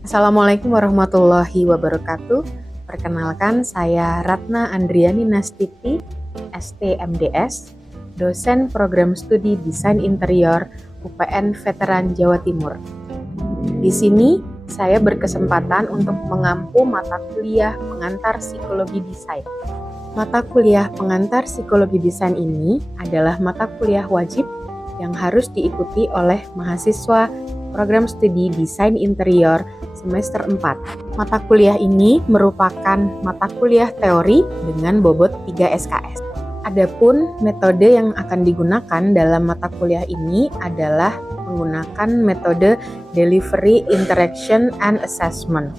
Assalamualaikum warahmatullahi wabarakatuh. Perkenalkan, saya Ratna Andriani Nastiti, STMDS, dosen program studi Desain Interior UPN Veteran Jawa Timur. Di sini, saya berkesempatan untuk mengampu mata kuliah pengantar psikologi desain. Mata kuliah pengantar psikologi desain ini adalah mata kuliah wajib yang harus diikuti oleh mahasiswa program studi Desain Interior semester 4. Mata kuliah ini merupakan mata kuliah teori dengan bobot 3 SKS. Adapun metode yang akan digunakan dalam mata kuliah ini adalah menggunakan metode Delivery, Interaction, and Assessment.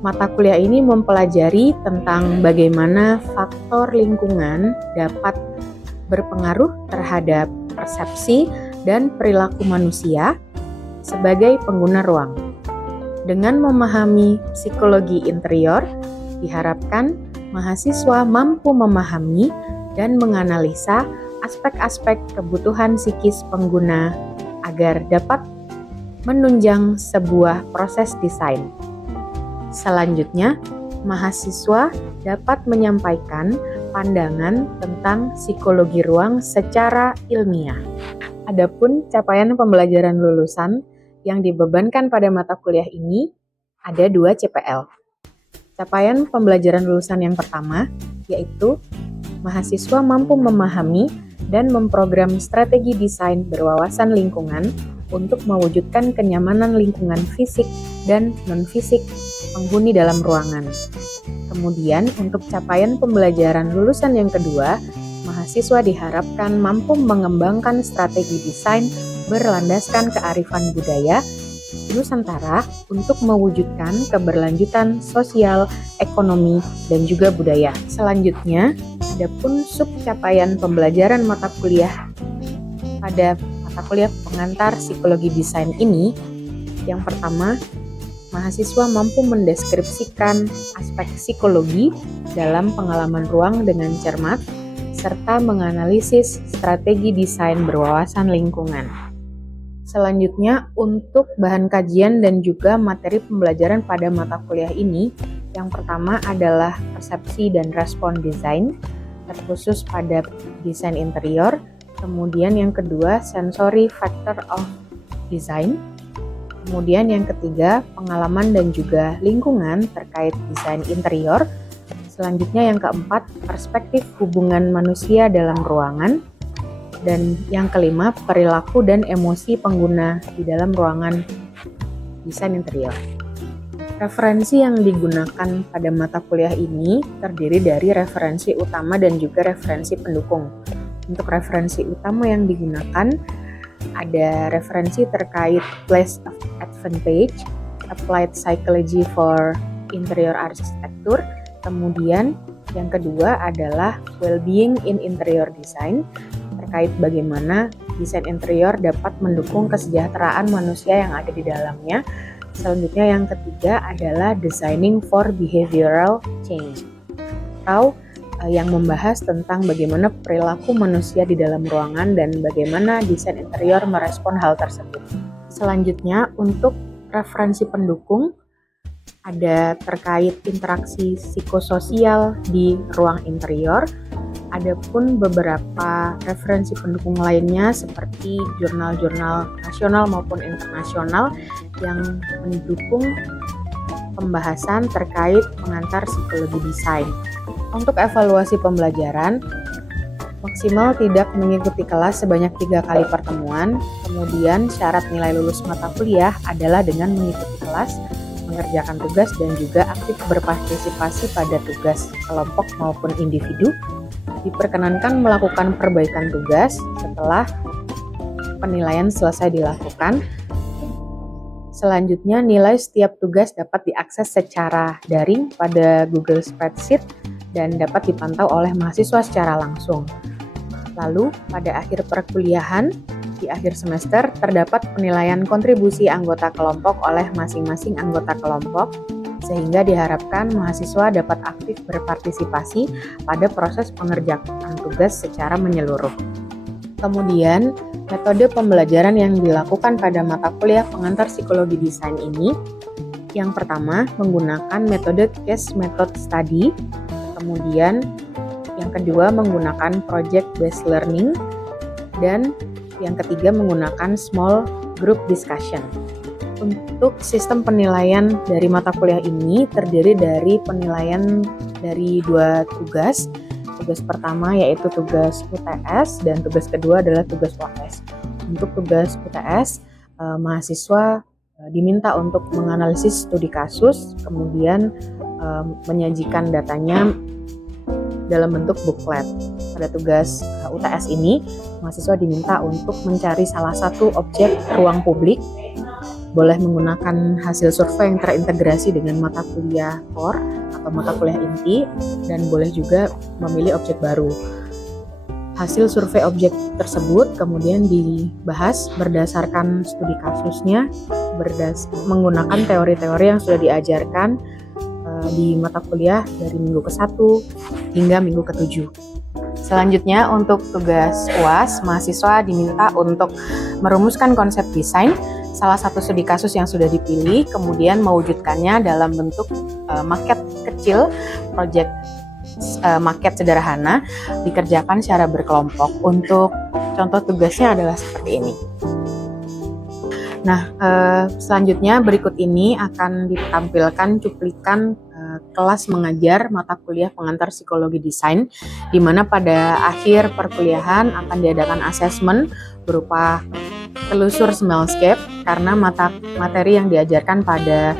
Mata kuliah ini mempelajari tentang bagaimana faktor lingkungan dapat berpengaruh terhadap persepsi dan perilaku manusia sebagai pengguna ruang. Dengan memahami psikologi interior, diharapkan mahasiswa mampu memahami dan menganalisa aspek-aspek kebutuhan psikis pengguna agar dapat menunjang sebuah proses desain. Selanjutnya, mahasiswa dapat menyampaikan pandangan tentang psikologi ruang secara ilmiah. Adapun capaian pembelajaran lulusan yang dibebankan pada mata kuliah ini ada 2 CPL. Capaian pembelajaran lulusan yang pertama yaitu mahasiswa mampu memahami dan memprogram strategi desain berwawasan lingkungan untuk mewujudkan kenyamanan lingkungan fisik dan non-fisik penghuni dalam ruangan. Kemudian untuk capaian pembelajaran lulusan yang kedua, mahasiswa diharapkan mampu mengembangkan strategi desain berlandaskan kearifan budaya Nusantara untuk mewujudkan keberlanjutan sosial, ekonomi, dan juga budaya. Selanjutnya, adapun subcapaian pembelajaran mata kuliah pada mata kuliah pengantar psikologi desain ini, yang pertama, mahasiswa mampu mendeskripsikan aspek psikologi dalam pengalaman ruang dengan cermat, serta menganalisis strategi desain berwawasan lingkungan. Selanjutnya, untuk bahan kajian dan juga materi pembelajaran pada mata kuliah ini, yang pertama adalah persepsi dan respon desain, terkhusus pada desain interior. Kemudian yang kedua, sensory factor of design. Kemudian yang ketiga, pengalaman dan juga lingkungan terkait desain interior. Selanjutnya yang keempat, perspektif hubungan manusia dalam ruangan. Dan yang kelima, perilaku dan emosi pengguna di dalam ruangan desain interior. Referensi yang digunakan pada mata kuliah ini terdiri dari referensi utama dan juga referensi pendukung. Untuk referensi utama yang digunakan ada referensi terkait Place of Advantage, Applied Psychology for Interior Architecture. Kemudian yang kedua adalah Well-being in Interior Design, terkait bagaimana desain interior dapat mendukung kesejahteraan manusia yang ada di dalamnya. Selanjutnya yang ketiga adalah Designing for Behavioral Change, atau yang membahas tentang bagaimana perilaku manusia di dalam ruangan dan bagaimana desain interior merespon hal tersebut. Selanjutnya untuk referensi pendukung ada terkait interaksi psikososial di ruang interior. Adapun beberapa referensi pendukung lainnya seperti jurnal-jurnal nasional maupun internasional yang mendukung pembahasan terkait pengantar psikologi desain. Untuk evaluasi pembelajaran, maksimal tidak mengikuti kelas sebanyak 3 kali pertemuan. Kemudian syarat nilai lulus mata kuliah adalah dengan mengikuti kelas, mengerjakan tugas, dan juga aktif berpartisipasi pada tugas kelompok maupun individu. Diperkenankan melakukan perbaikan tugas setelah penilaian selesai dilakukan. Selanjutnya, nilai setiap tugas dapat diakses secara daring pada Google Spreadsheet dan dapat dipantau oleh mahasiswa secara langsung. Lalu, pada akhir perkuliahan, di akhir semester, terdapat penilaian kontribusi anggota kelompok oleh masing-masing anggota kelompok, sehingga diharapkan mahasiswa dapat aktif berpartisipasi pada proses pengerjaan tugas secara menyeluruh. Kemudian, metode pembelajaran yang dilakukan pada mata kuliah pengantar psikologi desain ini Yang pertama, menggunakan metode case method study. Kemudian yang kedua, menggunakan project based learning. Dan yang ketiga, menggunakan small group discussion. Untuk sistem penilaian dari mata kuliah ini terdiri dari penilaian dari 2 tugas. Tugas pertama yaitu tugas UTS dan tugas kedua adalah tugas UAS. Untuk tugas UTS, mahasiswa diminta untuk menganalisis studi kasus, kemudian menyajikan datanya dalam bentuk booklet. Pada tugas UTS ini, mahasiswa diminta untuk mencari salah satu objek ruang publik, boleh menggunakan hasil survei yang terintegrasi dengan mata kuliah core atau mata kuliah inti, dan boleh juga memilih objek baru. Hasil survei objek tersebut kemudian dibahas berdasarkan studi kasusnya, menggunakan teori-teori yang sudah diajarkan di mata kuliah dari minggu ke-1 hingga minggu ke-7. Selanjutnya, untuk tugas UAS, mahasiswa diminta untuk merumuskan konsep desain salah satu studi kasus yang sudah dipilih, kemudian mewujudkannya dalam bentuk maket kecil, project maket sederhana, dikerjakan secara berkelompok. Untuk contoh tugasnya adalah seperti ini. Nah, selanjutnya berikut ini akan ditampilkan cuplikan kelas mengajar mata kuliah pengantar psikologi desain, di mana pada akhir perkuliahan akan diadakan asesmen berupa telusur smellscape, karena materi yang diajarkan pada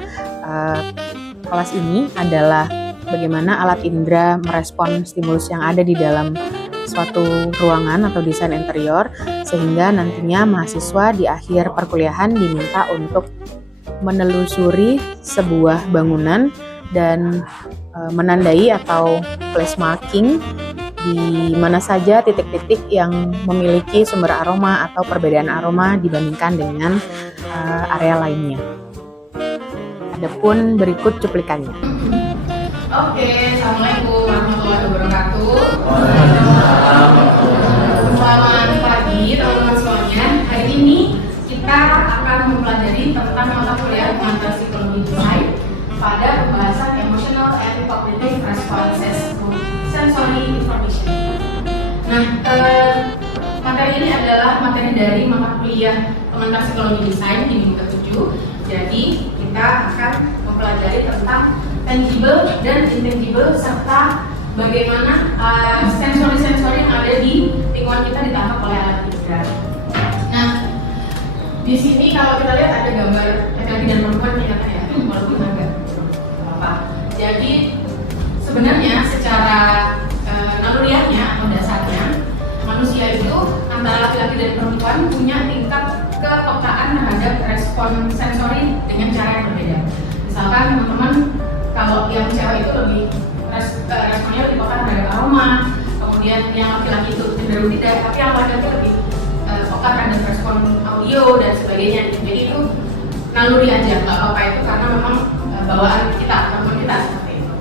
kelas ini adalah bagaimana alat indera merespon stimulus yang ada di dalam suatu ruangan atau desain interior, sehingga nantinya mahasiswa di akhir perkuliahan diminta untuk menelusuri sebuah bangunan dan menandai atau place marking di mana saja titik-titik yang memiliki sumber aroma atau perbedaan aroma dibandingkan dengan area lainnya. Adapun berikut cuplikannya. Oke, Assalamualaikum warahmatullahi wabarakatuh. Selamat pagi teman-teman semuanya. Hari ini kita akan mempelajari tentang mata kuliah pengantar psikologi desain pada pembahasan emotional and cognitive responses to sensory information. Nah, materi ini adalah materi dari mata kuliah pengantar psikologi desain di minggu ke-7. Jadi kita akan mempelajari tentang tangible dan intangible serta bagaimana sensori-sensori yang ada di lingkungan kita ditangkap oleh alat indera. Nah, di sini kalau kita lihat ada gambar laki-laki dan perempuan kelihatan ya, walaupun agak apa. Jadi sebenarnya secara naluriahnya atau dasarnya manusia itu antara laki-laki dan perempuan punya tingkat kepekaan terhadap respon sensori dengan cara yang berbeda. Misalkan teman-teman, kalau yang cewek itu lebih responnya lebih peka terhadap aroma, kemudian yang laki-laki itu cenderung tidak, tapi yang laki-laki lebih peka terhadap respon audio dan sebagainya. Jadi itu naluri aja, nggak apa-apa itu karena memang bawaan kita, kemampuan kita seperti itu.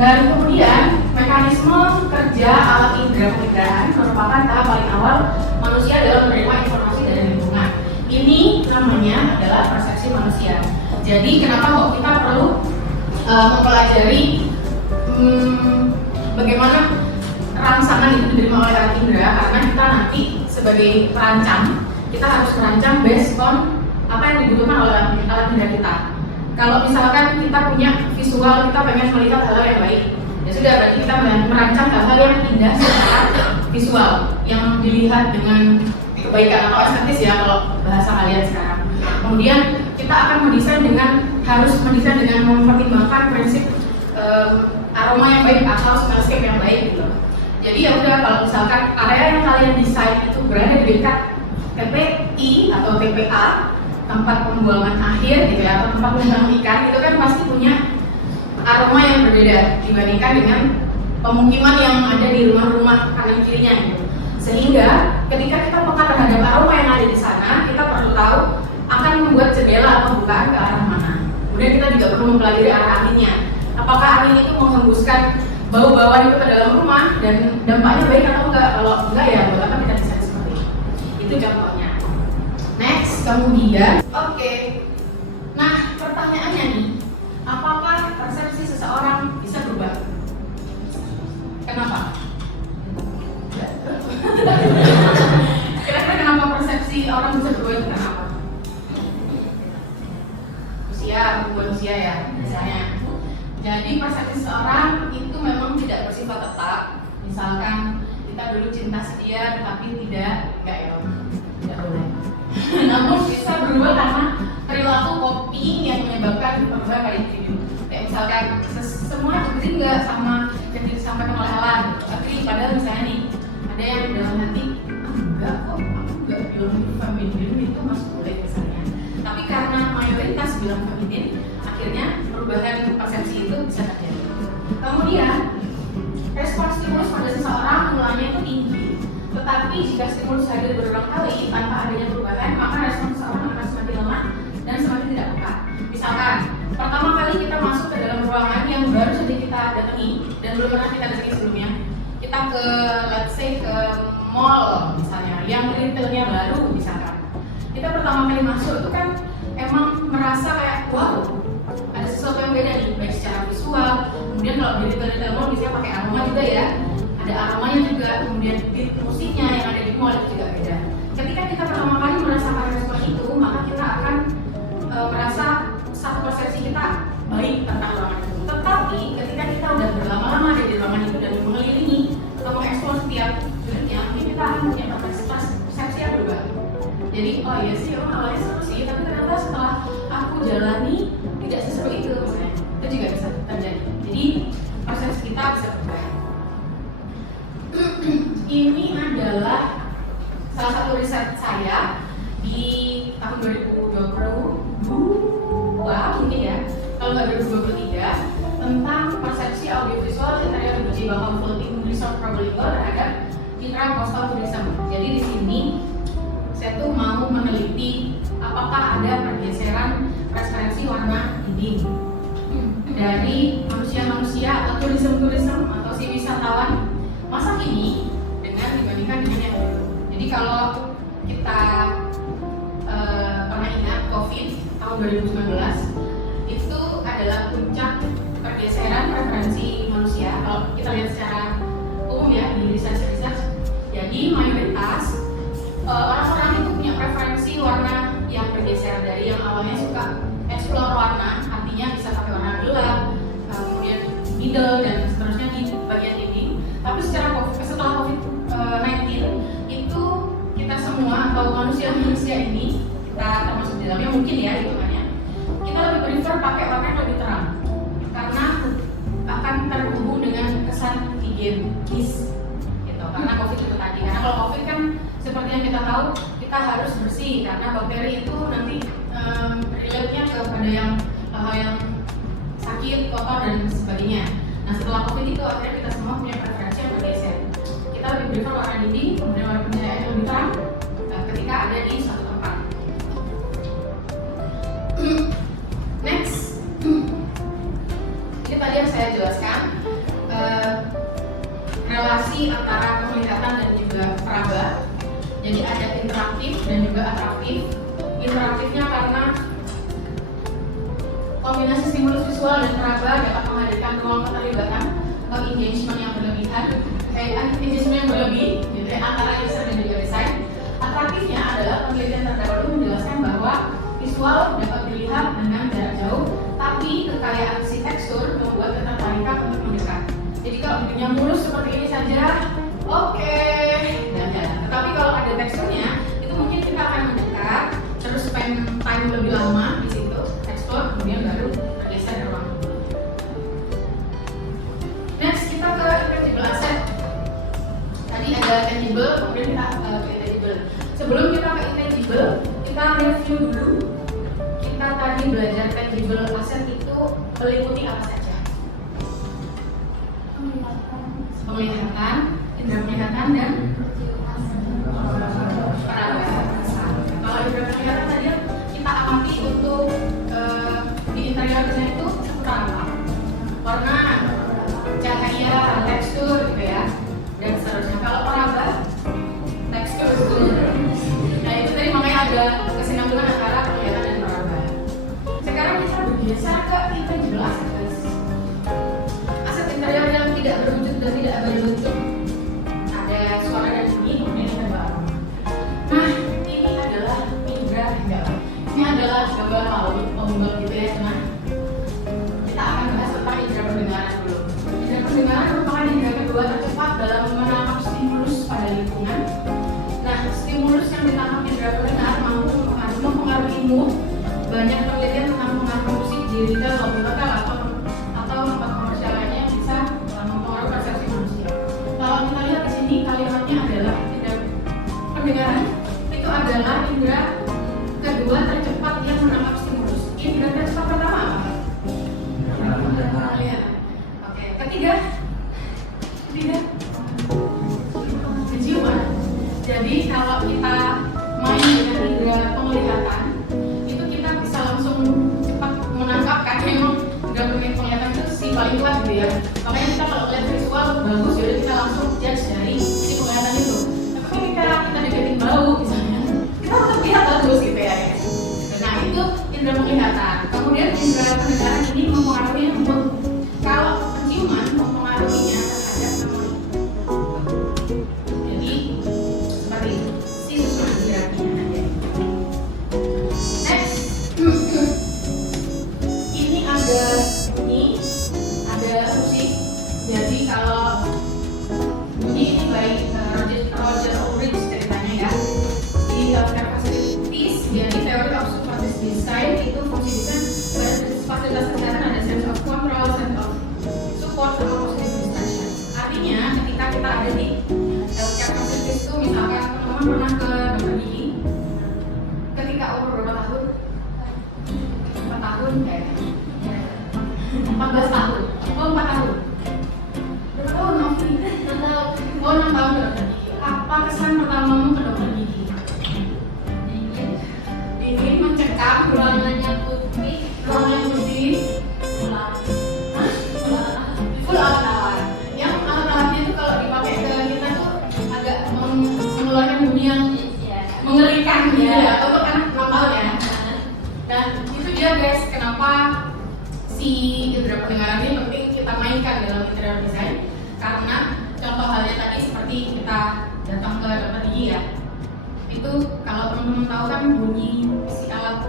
Dan kemudian mekanisme kerja alat indera penginderaan merupakan tahap paling awal manusia dalam menerima informasi dari lingkungan. Ini namanya adalah persepsi manusia. Jadi kenapa kok kita perlu mempelajari bagaimana rangsangan itu diterima oleh alat indera, karena kita nanti sebagai perancang kita harus merancang based on apa yang dibutuhkan oleh alat indera kita. Kalau misalkan kita punya visual, kita pengen melihat hal-hal yang baik, ya sudah, berarti kita merancang hal-hal yang indah secara visual, yang dilihat dengan kebaikan atau estetis ya kalau bahasa kalian sekarang. Kemudian kita akan harus mendesain dengan mempertimbangkan prinsip aroma yang baik atau smellscape yang baik gitu. Jadi ya udah, kalau misalkan area yang kalian desain itu berada di dekat TPI atau TPA, tempat pembuangan akhir gitu ya, atau tempat pembuangan ikan, itu kan pasti punya aroma yang berbeda dibandingkan dengan pemukiman yang ada di rumah-rumah kanan kirinya gitu. Sehingga ketika kita peka terhadap aroma yang ada di sana, kita perlu tahu akan membuat jendela atau bukaan ke arah mana. Kemudian kita juga perlu mempelajari arah anginnya. Apakah angin itu menghembuskan bau-bauan itu ke dalam rumah dan dampaknya baik atau enggak? Kalau enggak ya buat apa kita desain seperti itu. Itu contohnya. Next, kemudian, oke. Nah, pertanyaannya nih, manusia ya misalnya. Jadi persepsi seseorang itu memang tidak bersifat tetap. Misalkan kita dulu cinta setia tapi enggak ya, tidak boleh. Namun bisa berubah karena perilaku copying yang menyebabkan perubahan pada individu. Kayak misalkan semua jadi nggak sama yang disampaikan oleh Ellen. Tapi padahal misalnya nih ada yang dalam hati enggak kok, aku nggak bilang itu feminin, itu maskulin misalnya. Tapi karena mayoritas bilang feminin, akhirnya perubahan persepsi itu bisa terjadi. Kemudian respons stimulus pada seseorang mulanya itu tinggi. Tetapi jika stimulus hadir berulang kali tanpa adanya perubahan, maka respon seseorang akan semakin lemah dan semakin tidak peka. Misalkan, pertama kali kita masuk ke dalam ruangan yang baru saja kita datangi dan belum pernah kita datangi sebelumnya. Kita ke, let's say, ke mall misalnya, yang retailnya baru misalkan. Kita pertama kali masuk itu kan emang merasa kayak, wow, ada sesuatu yang beda nih, baik secara visual. Kemudian kalau di retail mall bisa pakai aroma juga ya. Ada aromanya juga, kemudian beat musiknya yang ada di mall itu juga beda. Ketika kita pertama kali merasakan respon itu, maka kita akan merasa satu persepsi kita baik tentang ruangan itu. Tetapi ketika kita udah berlama-lama ada di ruangan itu dan mengelilingi atau mengeksplor setiap unitnya, kita akan punya persepsi yang berubah. Jadi, oh iya sih, awalnya seru sih, tapi ternyata setelah aku jalani tidak seseru itu, misalnya. Itu juga bisa terjadi. Jadi, persepsi kita bisa berubah. Ini adalah salah satu riset saya di tahun 2020 mungkin ya, kalau nggak 2023, tentang persepsi audiovisual interior biji bakal floating resort Probolinggo terhadap citra postal tourism. Jadi di sini saya tuh mau meneliti apakah ada pergeseran preferensi warna dinding dari manusia-manusia atau tourism atau si wisatawan masa kini dibandingkan dengan yang dulu. Jadi kalau kita pernah ingat COVID tahun 2019 itu adalah puncak pergeseran preferensi manusia. Kalau kita lihat secara umum ya di research, jadi mayoritas orang-orang itu punya preferensi warna yang bergeser dari yang awalnya suka explore warna, artinya bisa pakai warna gelap, kemudian middle dan seterusnya di bagian dinding. Tapi setelah COVID-19 itu kita semua atau manusia ini, kita termasuk di dalamnya mungkin ya hitungannya, kita lebih prefer pakai warna yang lebih terang karena akan terhubung dengan kesan higienis gitu, karena COVID itu tadi. Karena kalau COVID kan seperti yang kita tahu, kita harus bersih karena bakteri itu nanti relate-nya kepada yang hal yang sakit, kotor dan sebagainya. Nah setelah COVID itu akhirnya kita semua punya preferensi yang bergeser. Kita lebih prefer warna dinding, kemudian warna pencahayaan yang lebih terang ketika ada di suatu tempat. Next, ini tadi yang saya jelaskan relasi antara penglihatan dan juga peraba. Jadi ada interaktif dan juga atraktif. Interaktifnya karena kombinasi stimulus visual dan peraba dapat menghadirkan ruang keterlibatan atau engagement yang berlebihan, engagement yang berlebih gitu ya, antara user dan juga desain. Atraktifnya adalah penelitian terdahulu menjelaskan bahwa visual dapat dilihat dengan jarak jauh, tapi kekayaan si tekstur membuat ketertarikan untuk mendekat. Jadi kalau bentuknya mulus seperti ini saja, oke, dan jalan. Tetapi kalau ada teksturnya, itu mungkin kita akan mendekat, terus spend time lebih lama di situ, explore, kemudian baru bergeser ke ruang. Next, kita ke intangible asset. Tadi ada tangible, kemudian kita ke intangible. Sebelum kita ke intangible, kita review dulu. Kita tadi belajar tangible asset itu meliputi apa saja? Penglihatan, indera penglihatan dan peraba. Kalau indera penglihatan tadi kita amati untuk di interior desain itu seputar apa? Warna, cahaya, tekstur gitu ya, dan seterusnya. Kalau peraba, tekstur. Nah itu tadi makanya ada kesinambungan antara penglihatan dan peraba. Sekarang kita bergeser ke intangible asset, guys. Aset interior yang tidak berwujud dan tidak berbentuk, ada suara dan bunyi, kemudian ada aroma. Nah ini adalah indera. Ini adalah gambar laut, ombak gitu ya. retail, lobby hotel atau tempat komersial lainnya yang bisa mempengaruhi persepsi manusia. Kalau kita lihat di sini kalimatnya adalah indera pendengaran itu adalah indera kedua tercepat yang menangkap stimulus. Indera tercepat pertama apa? Penglihatan. Oke, ketiga penciuman. Jadi kalau kita main dengan indera penglihatan itu kita bisa langsung cepat menangkap karena memang indera penglihatan itu si paling kuat gitu ya. Makanya kita kalau lihat visual bagus jadi kita langsung judge dari si penglihatan itu. Tapi ketika kita deketin bau misalnya kita tetap lihat bagus gitu ya. Nah itu indera penglihatan. Kemudian indera pendengaran ini mempengaruhi untuk kalau penciuman mempengaruhinya terhadap memori. Jadi seperti itu si susunan indera. Next, ini ada bunyi, ada musik. Jadi kalau bunyi ini baik Roger Ulrich ceritanya ya di healthcare facilities. Jadi teori of supportive design itu fungsi desain pada fasilitas kesehatan ada sense of control, sense of support sama positive distraction. Artinya ketika kita ada di healthcare facilities itu misalkan teman-teman pernah ke dokter gigi, ketika umur berapa tahun? 4 tahun kayak 14 tahun, oh 4 tahun. Berapa tahun Novi? 6 tahun. Oh 6 tahun ke dokter gigi. Apa kesan pertamamu ke dokter gigi? Dingin, mencekam, ruangannya putih, full alat-alat. Yang alat-alatnya itu kalau dipakai ke kita tuh agak mengeluarkan bunyi yang mengerikan gitu ya, untuk anak 6 tahun ya. Dan itu dia guys, kenapa si indera pendengaran ini penting kita mainkan dalam interior design. Karena contoh halnya tadi seperti kita datang ke dokter gigi ya, itu kalau teman-teman tahu kan bunyi si alat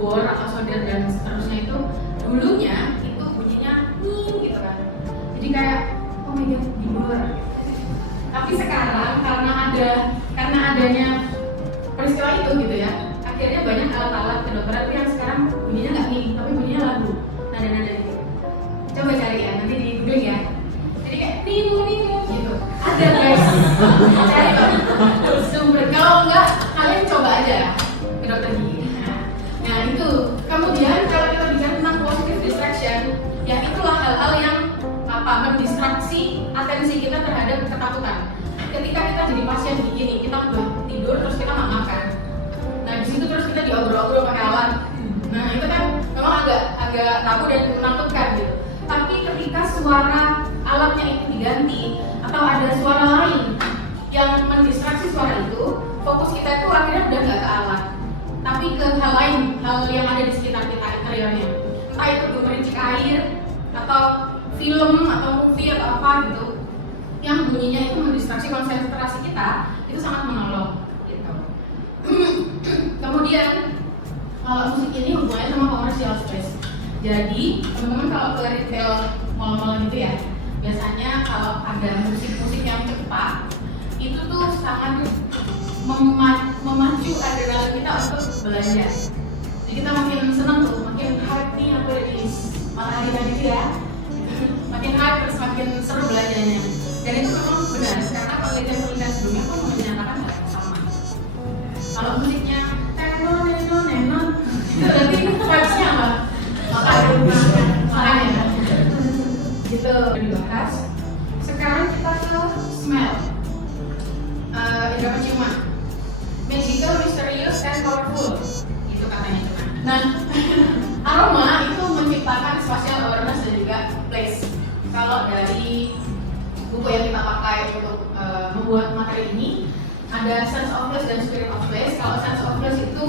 bor atau solder dan seterusnya itu dulunya itu bunyinya gitu kan, jadi kayak oh my god di bor. Tapi sekarang karena adanya peristiwa itu gitu ya, akhirnya banyak alat-alat kedokteran yang sekarang bunyinya nggak nih tapi bunyinya lagu nada-nada gitu. Coba cari ya, nanti di googling ya. Jadi kayak nimu gitu. Ada guys. Cari sumber. Kalau enggak, kalian coba aja ke dokter gigi. Nah itu. Kemudian kalau kita bicara tentang positive distraction, ya itulah hal-hal yang mendistraksi atensi kita terhadap ketakutan. Ketika kita jadi pasien begini, kita udah tidur terus kita nggak makan. Nah di situ terus kita diobrol-obrol pakai alat. Nah itu kan memang agak tabu dan menakutkan gitu. Tapi ketika suara alatnya itu diganti atau ada suara lain yang mendistraksi suara itu, fokus kita itu akhirnya udah nggak ke alat, tapi ke hal lain, hal yang ada di sekitar kita interiornya. Entah itu gemericik air atau film atau movie atau apa gitu, yang bunyinya itu mendistraksi konsentrasi kita, itu sangat menolong. Gitu. Kemudian kalau musik ini hubungannya sama commercial space. Jadi teman-teman kalau ke retail mall-mall gitu ya, biasanya kalau ada musik-musik yang cepat itu tuh sangat memacu adrenalin kita untuk belanja. Jadi kita makin senang tuh, makin hype nih aku ada di matahari tadi gitu ya, makin hype terus makin seru belanjanya. Dan itu memang benar karena penelitian sebelumnya pun menyatakan hal yang sama. Kalau musiknya nenon itu berarti vibes-nya apa? Makanya gitu dibahas. Sekarang kita ke smell, indera penciuman. Magical, mysterious, and powerful itu katanya. Nah aroma itu menciptakan spatial awareness dan juga place. Kalau dari buku yang kita pakai untuk membuat materi ini ada sense of place dan spirit of place. Kalau sense of place itu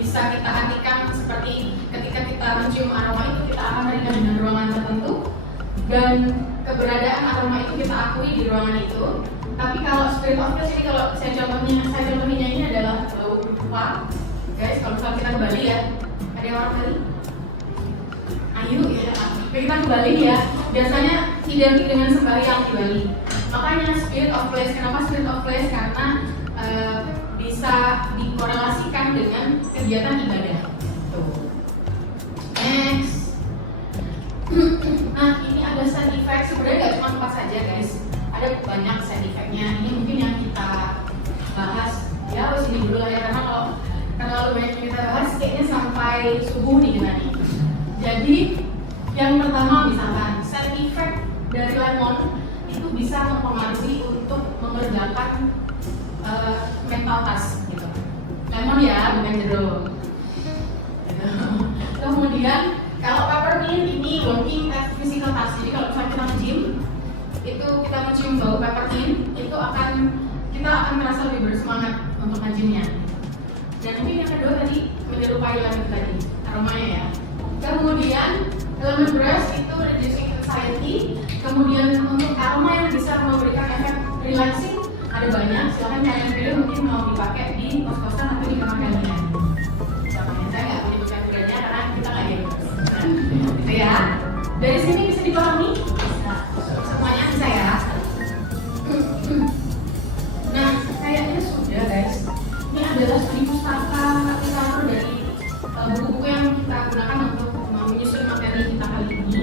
bisa kita artikan seperti ketika kita mencium aroma itu kita akan teringat dengan ruangan tertentu dan keberadaan aroma itu kita akui di ruangan itu. Tapi kalau spirit of place ini kalau saya contohnya ini adalah bau dupa. Guys, kalau misalnya kita ke Bali ya, ada yang orang Bali? Ayo ya, kita ke Bali ya. Biasanya identik dengan sembahyang di Bali. Makanya spirit of place. Kenapa spirit of place? Karena bisa dikorelasikan dengan kegiatan ibadah. Tuh. Next. Nah, ini ada side effect. Sebenarnya nggak cuma 4 saja guys, ada banyak side effect-nya. Ini mungkin yang kita bahas ya sini dulu lah ya, karena kalau terlalu banyak yang kita bahas kayaknya sampai subuh nih kita nih. Jadi yang pertama misalkan side effect dari lemon itu bisa mempengaruhi untuk mengerjakan mental task gitu. Lemon ya, bukan jeruk. Gitu. Kemudian kalau peppermint ini working as physical task. Jadi kalau misalnya kita nge-gym, itu kita mencium bau peppermint, itu kita akan merasa lebih bersemangat untuk nge-gymnya. Dan mungkin yang kedua tadi menyerupai lemon tadi, aromanya ya. Kemudian lemongrass itu reducing anxiety. Kemudian untuk aroma yang bisa memberikan efek relaxing ada banyak. Silahkan kalian pilih, mungkin mau dipakai di kos-kosan atau di kamar kalian. Contohnya saya nggak menyebutkan brandnya karena kita nggak gitu. Gitu ya. Dari sini bisa dipahami? Bisa. Semuanya bisa ya. Nah, kayaknya sudah guys. Ini adalah studi pustaka dari buku-buku yang kita gunakan untuk menyusun materi kita kali ini.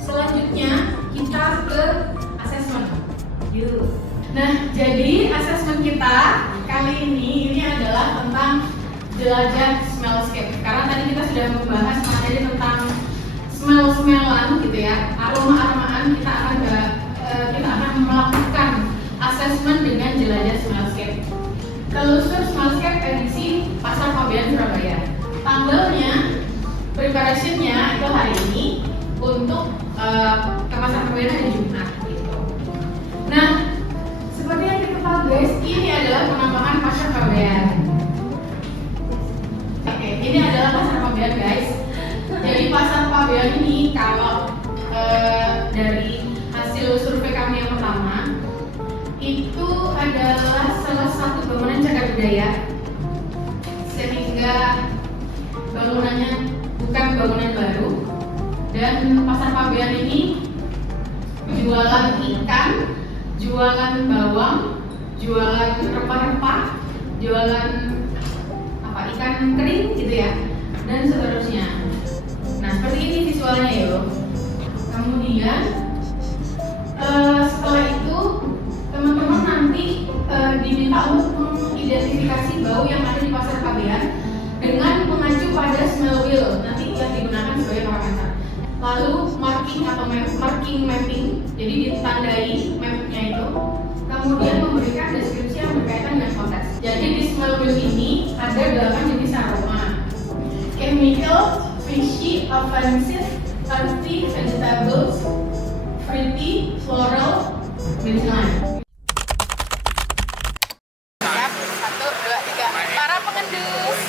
Selanjutnya kita ke assessment. Yuk. Nah, jadi assessment kita kali ini adalah tentang jelajah smellscape. Karena tadi kita sudah membahas materi tentang smell-smellan gitu ya, aroma-aromaan, kita akan melakukan assessment dengan jelajah smellscape. Telusur smellscape edisi Pasar Fabian Surabaya. Tanggalnya, preparationnya itu hari ini untuk ke Pasar Fabian hari Jumat gitu. Nah, seperti yang kita tahu guys, ini adalah penambahan Pasar Fabian. Oke, ini adalah Pasar Fabian guys. Jadi Pasar Fabian ini kalau dari hasil survei kami yang pertama itu adalah salah satu bangunan cagar budaya, sehingga bangunannya bukan bangunan baru. Dan Pasar Fabian ini jualan ikan, jualan bawang, jualan rempah-rempah, jualan ikan kering gitu ya, dan seterusnya. Nah, seperti ini visualnya ya. Kemudian setelah itu teman-teman nanti diminta untuk mengidentifikasi bau yang ada di Pasar Fabian dengan mengacu pada smell wheel nanti yang digunakan sebagai parameter. Lalu marking atau marking mapping, jadi ditandai mapnya itu. Kemudian memberikan deskripsi yang berkaitan dengan konteks. Jadi di smell wheel ini ada 8 jenis aroma: chemical, fishy, offensive, earthy, vegetables, fruity, floral, medicinal. Siap, 1, 2, 3. Para pengendus.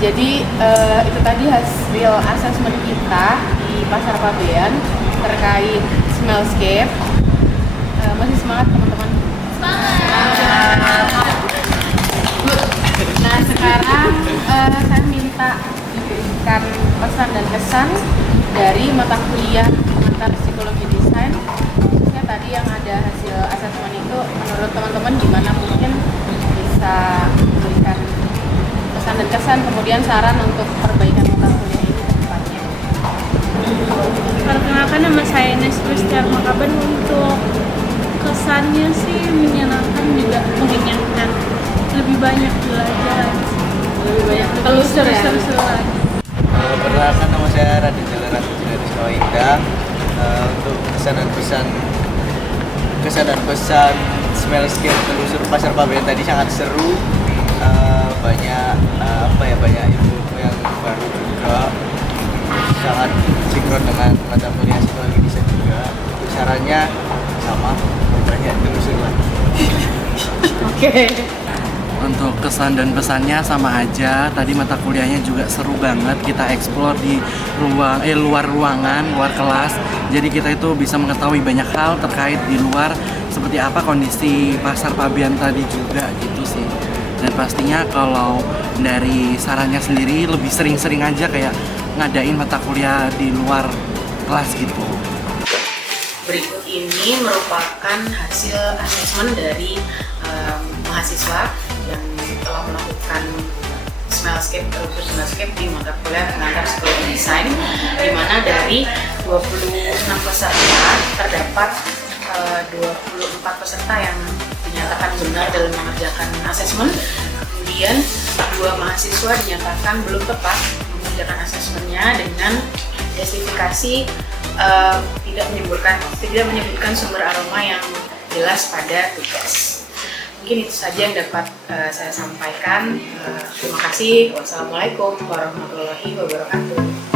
Jadi itu tadi hasil asesmen kita di Pasar Fabian terkait smellscape. Masih semangat teman-teman? Semangat! Nah, sekarang saya minta diberikan pesan dan kesan dari mata kuliah pengantar psikologi desain. Khususnya tadi yang ada hasil asesmen itu, menurut teman-teman gimana, mungkin bisa memberikan pesan dan kesan, kemudian saran untuk perbaikan mata kuliah ini ke depannya. Perkenalkan, nama saya Ines Kristian Makaben. Untuk kesannya sih menyenangkan, juga mengingatkan lebih banyak belajar, Lebih banyak telusur ya? telusur lagi. Perkenalkan, nama saya Raditya dari Sawinda. Untuk kesan dan pesan smellscape telusur Pasar Pabean tadi sangat seru. Banyak banyak ilmu yang baru juga, sangat sinkron dengan mata kuliah psikologi desain juga. Sarannya sama, banyak telusur lah. Oke. Untuk kesan dan pesannya sama aja. Tadi mata kuliahnya juga seru banget. Kita explore di luar ruangan, luar kelas. Jadi kita itu bisa mengetahui banyak hal terkait di luar, seperti apa kondisi Pasar Pabean tadi juga gitu sih. Dan pastinya kalau dari sarannya sendiri lebih sering-sering aja kayak ngadain mata kuliah di luar kelas gitu. Berikut ini merupakan hasil asesmen dari mahasiswa yang telah melakukan smellscape di mata kuliah pengantar psikologi desain, di mana dari 26 peserta terdapat 24 peserta yang dinyatakan benar dalam mengerjakan asesmen. Kemudian 2 mahasiswa dinyatakan belum tepat mengerjakan asesmennya dengan justifikasi tidak menyebutkan sumber aroma yang jelas pada tugas. Mungkin itu saja yang dapat saya sampaikan. Terima kasih. Wassalamualaikum warahmatullahi wabarakatuh.